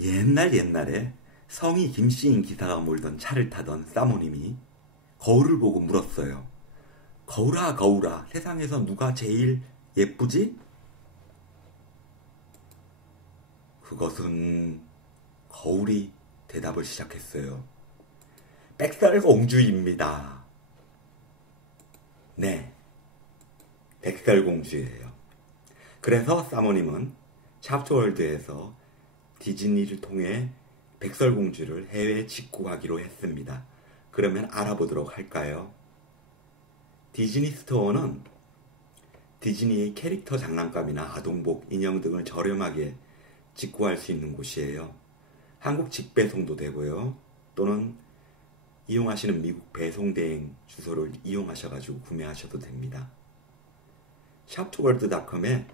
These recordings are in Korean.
옛날 옛날에 성이 김씨인 기사가 몰던 차를 타던 사모님이 거울을 보고 물었어요. 거울아, 거울아, 세상에서 누가 제일 예쁘지? 그것은 거울이 대답을 시작했어요. 백설 공주입니다. 네, 백설 공주예요. 그래서 사모님은 샵트월드에서 디즈니를 통해 백설공주를 해외 직구하기로 했습니다. 그러면 알아보도록 할까요? 디즈니 스토어는 디즈니의 캐릭터 장난감이나 아동복, 인형 등을 저렴하게 직구할 수 있는 곳이에요. 한국 직배송도 되고요. 또는 이용하시는 미국 배송대행 주소를 이용하셔가지고 구매하셔도 됩니다. 샵투월드닷컴에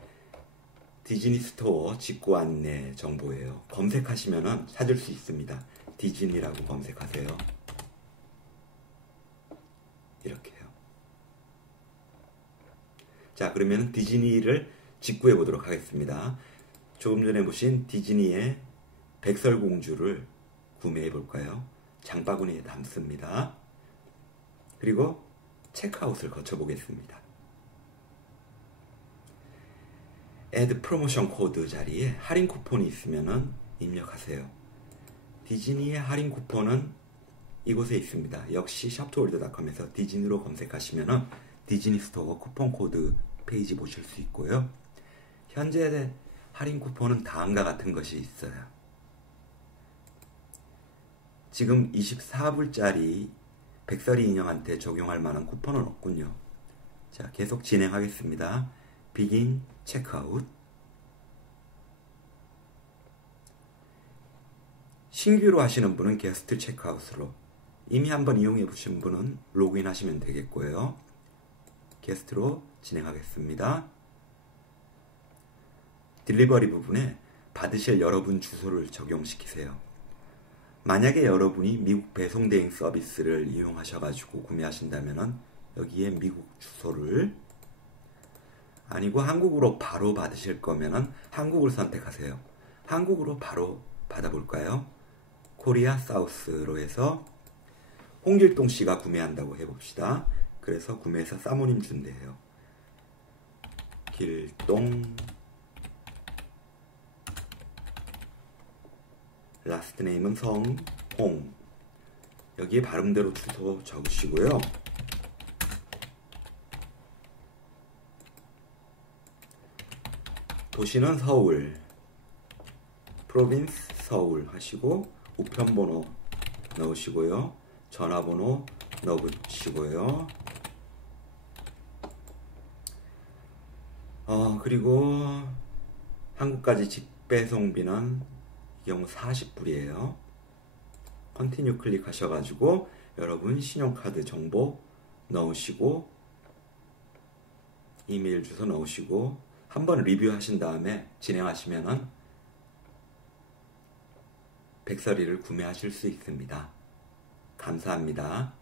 디즈니 스토어 직구 안내 정보예요. 검색하시면 찾을 수 있습니다. 디즈니라고 검색하세요. 이렇게요. 자, 그러면 디즈니를 직구해 보도록 하겠습니다. 조금 전에 보신 디즈니의 백설공주를 구매해 볼까요? 장바구니에 담습니다. 그리고 체크아웃을 거쳐 보겠습니다. 애드 프로모션 코드 자리에 할인 쿠폰이 있으면 입력하세요. 디즈니의 할인 쿠폰은 이곳에 있습니다. 역시 샵투월드닷컴에서 디즈니로 검색하시면 디즈니 스토어 쿠폰 코드 페이지 보실 수 있고요. 현재 할인 쿠폰은 다음과 같은 것이 있어요. 지금 24불짜리 백설이 인형한테 적용할 만한 쿠폰은 없군요. 자, 계속 진행하겠습니다. 비긴 체크아웃 신규로 하시는 분은 게스트 체크아웃으로 이미 한번 이용해 보신 분은 로그인 하시면 되겠고요. 게스트로 진행하겠습니다. 딜리버리 부분에 받으실 여러분 주소를 적용시키세요. 만약에 여러분이 미국 배송 대행 서비스를 이용하셔가지고 구매하신다면 여기에 미국 주소를 아니고 한국으로 바로 받으실 거면은 한국을 선택하세요. 한국으로 바로 받아볼까요? 코리아 사우스로 해서 홍길동 씨가 구매한다고 해봅시다. 그래서 구매해서 사모님 준대요. 길동 라스트 네임은 성, 홍 여기에 발음대로 주소 적으시고요. 도시는 서울, 프로빈스 서울 하시고 우편번호 넣으시고요. 전화번호 넣으시고요. 어, 그리고 한국까지 직배송비는 이 경우 40불이에요. 컨티뉴 클릭하셔가지고 여러분 신용카드 정보 넣으시고 이메일 주소 넣으시고 한번 리뷰하신 다음에 진행하시면은 백설이를 구매하실 수 있습니다. 감사합니다.